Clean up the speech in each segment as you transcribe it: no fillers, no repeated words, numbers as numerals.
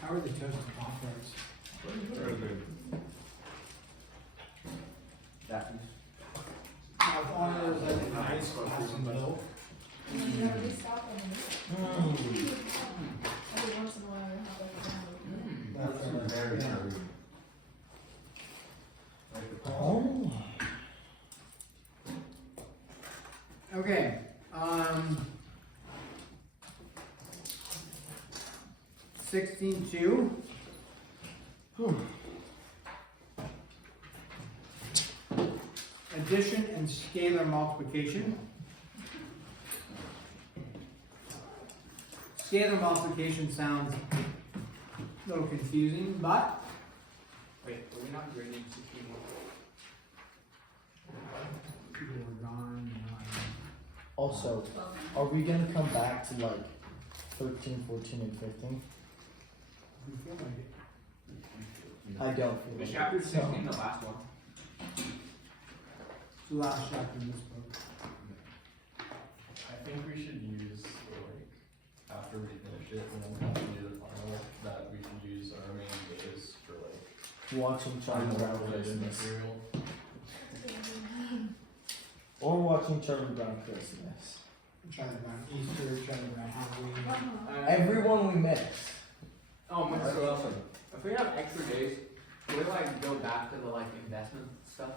How are the toast and pop tarts? Very good. With one of those, I think, nice glass of milk. You never do stop on them. Every once in a while, I have like a That's very good. Oh. Okay, 16-2. Addition and scalar multiplication. Scalar multiplication sounds a little confusing, but Wait, are we not grading 16? people were gone. Also, are we gonna come back to like 13, 14, and 15? We feel like it. I don't feel Was like chapter it. 16 the last one? It's the last chapter in this book. I think we should use, like, after we finish it, and then have to do the final, that we should use our remaining days for, like, Watching Charlie Brown related Christmas. material. Or watching Charlie Brown Christmas. Charlie Brown Easter, Charlie Brown Halloween. Everyone we miss. Oh, my so if we have extra days, can we like go back to the like investment stuff?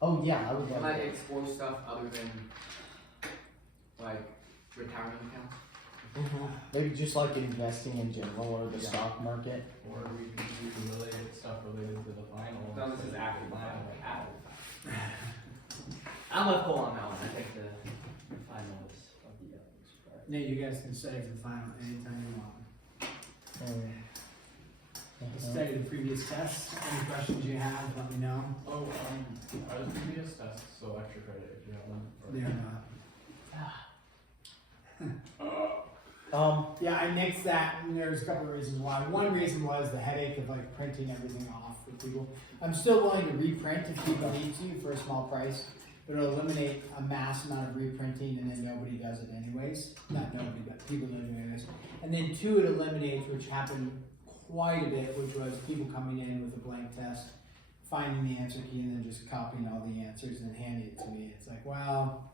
Oh yeah, I would And love like that. explore stuff other than like retirement accounts? Maybe just like investing in general or the stock market. Or we can do related stuff related to the final. No, this is after the final, like after the final. I'm left full on that one. I think the final is of the others. Nate, you guys can stay for the final anytime you want. Study the previous tests. Any questions you have, let me know. Oh, are the previous tests so extra credit if you have them? Or- They are not. Yeah, I nixed that, and there's a couple of reasons why. One reason was the headache of like printing everything off for people. I'm still willing to reprint if people need to for a small price, but it'll eliminate a mass amount of reprinting, and then nobody does it anyways. Not nobody, but people don't do it anyways. And then two, it eliminates, which happened quite a bit, which was people coming in with a blank test, finding the answer key, and then just copying all the answers and handing it to me. It's like, well,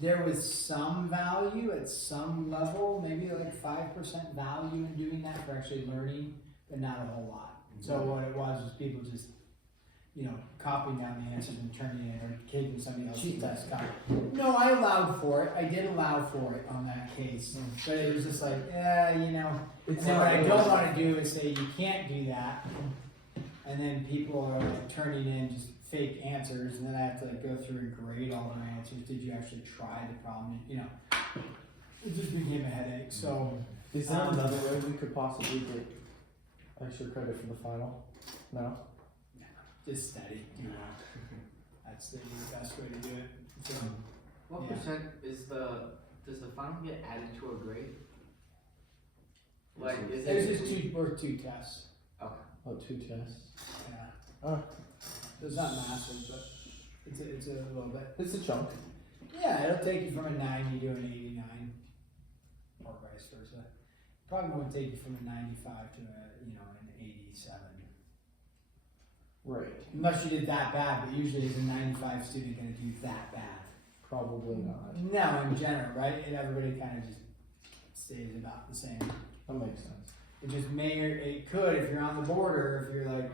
there was some value at some level, maybe like 5% value in doing that for actually learning, but not a whole lot. So what it was people just, copying down the answers and turning it in or taking somebody else's test copy. No, I allowed for it. I did allow for it on that case. But it was just like, It's and then not what I really- don't want to do is say you can't do that. And then people are like turning in just fake answers, and then I have to like go through and grade all their answers. Did you actually try the problem? It just became a headache. So Is there another way we could possibly get extra credit for the final? No? just study. That's the best way to do it. So, What Yeah. percent does the final get added to a grade? Like is it's it? just worth two tests. Okay. Oh, 2 tests. Yeah. Oh. It's not massive, but it's a little bit. It's a chunk. Yeah, it'll take you from a 90 to an 89, or vice versa. Probably won't take you from a 95 to an 87. Right. Unless you did that bad, but usually is a 95 student going to do that bad? Probably not. No, in general, right? And everybody kind of just stays about the same. That makes sense. It just it could if you're on the border, if you're like,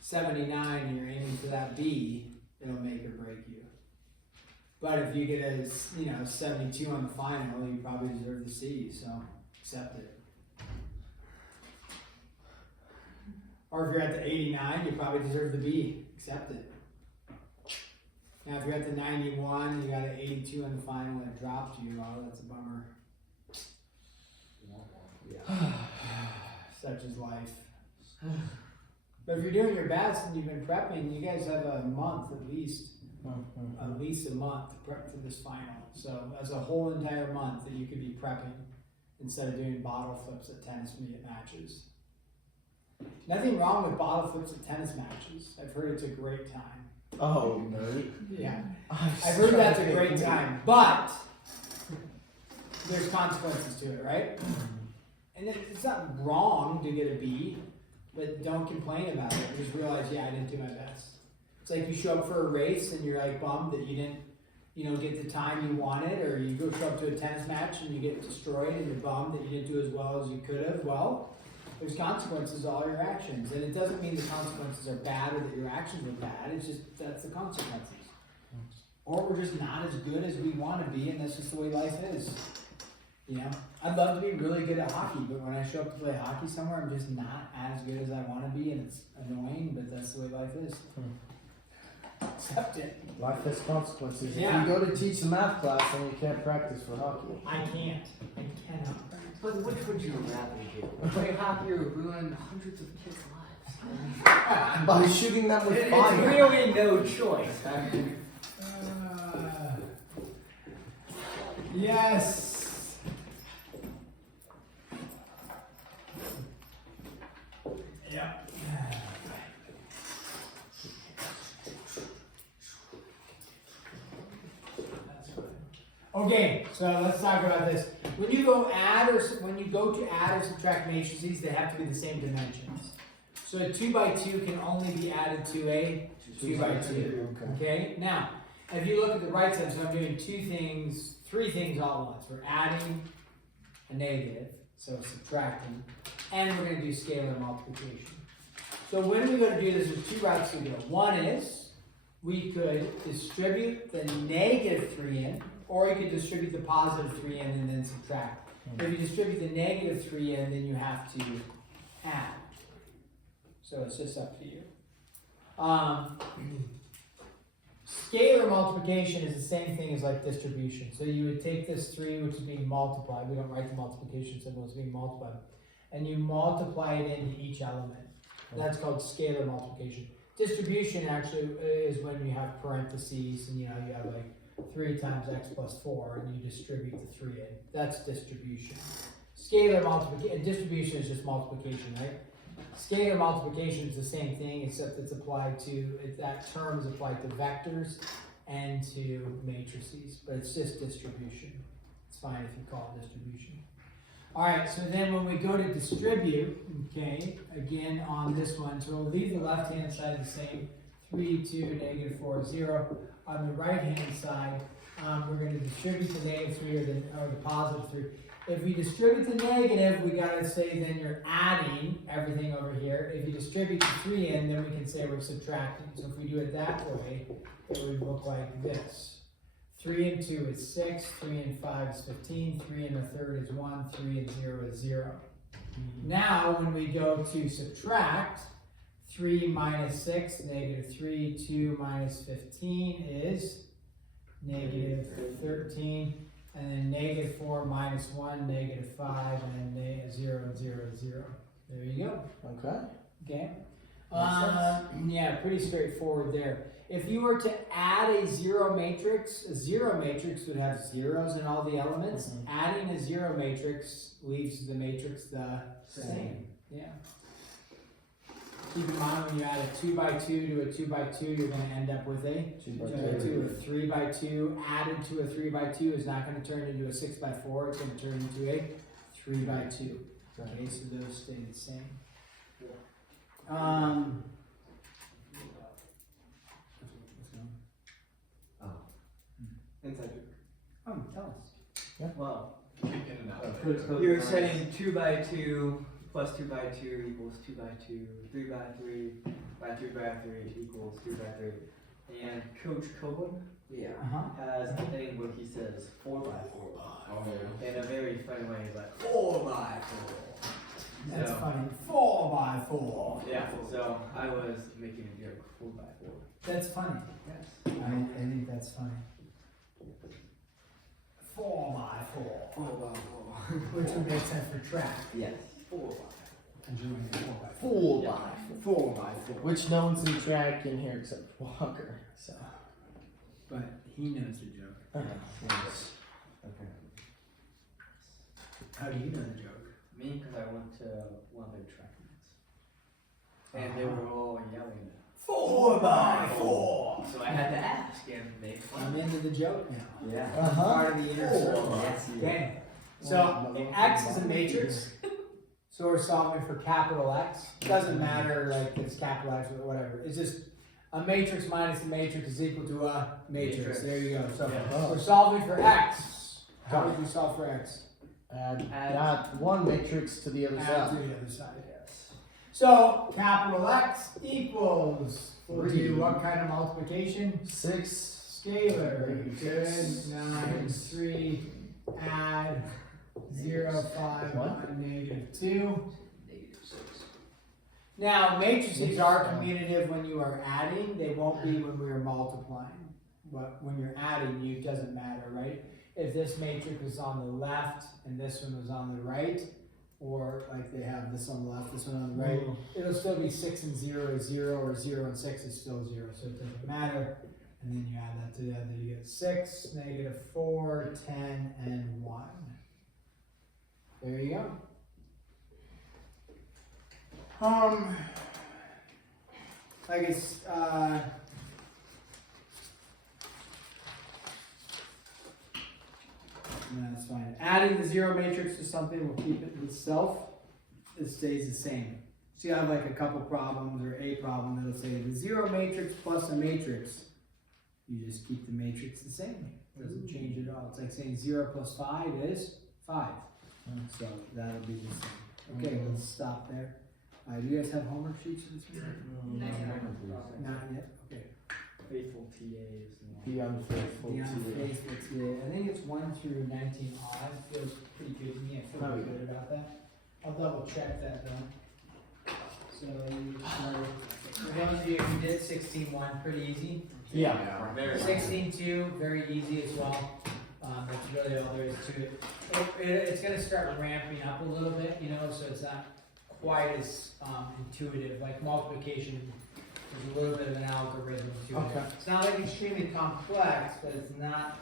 79 and you're aiming for that B, it'll make or break you. But if you get a 72 on the final, you probably deserve the C, so accept it. Or if you're at the 89, you probably deserve the B, accept it. Now if you're at the 91, you got an 82 on the final and it dropped you, oh, that's a bummer. Such is life. But if you're doing your best and you've been prepping, you guys have a month at least. At least a month to prep for this final. So that's a whole entire month that you could be prepping instead of doing bottle flips at tennis matches. Nothing wrong with bottle flips at tennis matches. I've heard it's a great time. Oh, no. Yeah. I've heard that's a great time, but there's consequences to it, right? and it's not wrong to get a B, but don't complain about it. Just realize, yeah, I didn't do my best. It's like you show up for a race and you're like bummed that you didn't, get the time you wanted, or you go show up to a tennis match and you get destroyed and you're bummed that you didn't do as well as you could have. Well, there's consequences to all your actions, and it doesn't mean the consequences are bad or that your actions are bad. It's just that's the consequences. Or we're just not as good as we want to be, and that's just the way life is. I'd love to be really good at hockey, but when I show up to play hockey somewhere, I'm just not as good as I want to be, and it's annoying, but that's the way life is. Accept it. Life has consequences. Yeah. If you go to teach a math class and you can't practice for hockey. I can't. I cannot. But which would you rather do? Play hockey or ruin hundreds of kids' lives? By shooting them with It's fire. really no choice. Yes. Yeah. Okay, so let's talk about this. When you go to add or subtract matrices, they have to be the same dimensions. So a 2 by 2 can only be added to a 2 by 2. Okay. Now, if you look at the right side, so I'm doing three things all at once. We're adding a negative, so subtracting, and we're going to do scalar multiplication. So when we go to do this, there's two routes to go. One is we could distribute the negative 3 in, or you could distribute the positive 3 in and then subtract. If you distribute the negative 3 in, then you have to add. So it's just up to you. Scalar multiplication is the same thing as like distribution. So you would take this 3, which is being multiplied. We don't write the multiplication symbol, it's being multiplied. And you multiply it into each element. That's called scalar multiplication. Distribution actually is when you have parentheses and you have like 3 times x plus 4 and you distribute the 3 in. That's distribution. Scalar multiplication, distribution is just multiplication, right? Scalar multiplication is the same thing, except it's applied to, that term is applied to vectors and to matrices, but it's just distribution. It's fine if you call it distribution. All right, so then when we go to distribute, okay, again on this one, so we'll leave the left-hand side the same, 3, 2, negative 4, 0. On the right-hand side, we're going to distribute the negative 3 or the positive 3. If we distribute the negative, we got to say then you're adding everything over here. If you distribute the 3 in, then we can say we're subtracting. So if we do it that way, it would look like this. 3 and 2 is 6, 3 and 5 is 15, 3 and a third is 1, 3 and 0 is 0. Now, when we go to subtract, 3 minus 6, negative 3, 2 minus 15 is negative 13, and then negative 4 minus 1, negative 5, and then 0, 0, 0. There you go. Okay. Okay. Yeah, pretty straightforward there. If you were to add a zero matrix would have zeros in all the elements. Adding a zero matrix leaves the matrix the same. Yeah. Keep in mind when you add a 2 by 2 to a 2 by 2, you're going to end up with a 2 by 2. A 3 by 2 added to a 3 by 2 is not going to turn into a 6 by 4. It's going to turn into a 3 by 2. Okay, so those stay the same. Inside joke. Oh, tell us. Well, You you're saying 2 by 2 plus 2 by 2 equals 2 by 2, 3 by 3 by 3 by 3 equals 3 by 3. And Coach Cohen has a thing where he says 4 by 4 in a very funny way. He's like 4 by 4. That's So, funny. 4 by 4. yeah, so I was making a joke 4 by 4. That's funny. Yes. I think that's funny. 4 by 4. 4 by 4. Which would make sense for track. Yes. 4 by 4. And you're doing 4 by 4 Yeah. by 4 by 4. which no one's in track in here except Walker. So. But he knows the joke. Yes. Okay. How do you know the joke? Me, because I went to one of their track meets. And they were all yelling 4 by 4. So I had to ask, and they I'm into the joke now. Yeah. Part of the inner circle. Yes, Okay. So X is a matrix. So we're solving for capital X. Doesn't matter like it's capital X or whatever. It's just a matrix minus a matrix is equal to a matrix. There you go. So we're solving for X. How would we solve for X? Add one matrix to the other Add side. to the other side. Yes. So capital X equals. We'll do what kind of multiplication? 6. Scalar. Good. 9, 3. Add 0, 5, 1, -2. Now, matrices are commutative when you are adding. They won't be when we are multiplying. But when you're adding, it doesn't matter, right? If this matrix was on the left and this one was on the right, or like they have this on the left, this one on the right, it'll still be 6 and 0 is 0, or 0 and 6 is still 0, so it doesn't matter. And then you add that together, you get 6, -4, 10, and 1. There you go. I guess, no, that's fine. Adding the 0 matrix to something will keep it itself. It stays the same. So you have like a couple problems or a problem that'll say the 0 matrix plus a matrix. You just keep the matrix the same. It doesn't change at all. It's like saying 0 plus 5 is 5. So that'll be the same. Okay, let's stop there. Do you guys have homework sheets for this week? Not yet. Okay. Faithful TAs. The unfaithful The TA. unfaithful TA. I think it's 1 through 19 odd. Feels pretty good to me. I feel pretty good about that. I'll double check that though. So for those of you who did 16-1, pretty easy. Yeah. 16-2, very easy as well. That's really all there is to it. It's going to start ramping up a little bit, you know, so it's not quite as intuitive. Like multiplication, there's a little bit of an algorithm to it. Okay. It's not like extremely complex, but it's not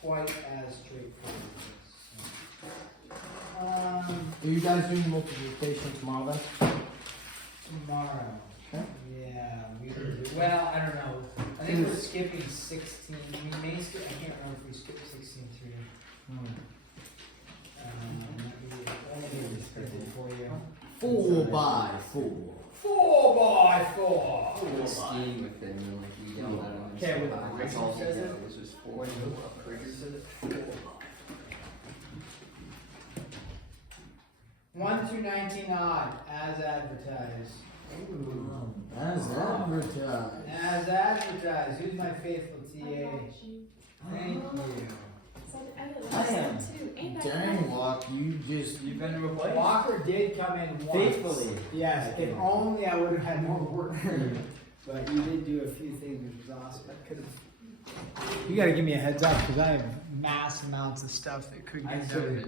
quite as straightforward. Are you guys doing multiplication tomorrow then? Tomorrow. Okay. Yeah, we will do. Well, I don't know. I think we're skipping 16. We may skip. I can't remember if we skipped 16-3. Let me get this schedule for you. 4 by 4. 4 by 4. Scheme with them, and like we yelled at them. Okay, with the That's all says it? it was just 4. Cricket says it. 1 through 19 odd, as advertised. As advertised. As advertised. Who's my faithful TA? Thank you. I am. Dang, Walk, you've been to a place? Walker did come in once. Faithfully. Yes, if only I would have had more work for you. But you did do a few things, which was awesome. I could have. You gotta give me a heads up because I have mass amounts of stuff that could get done.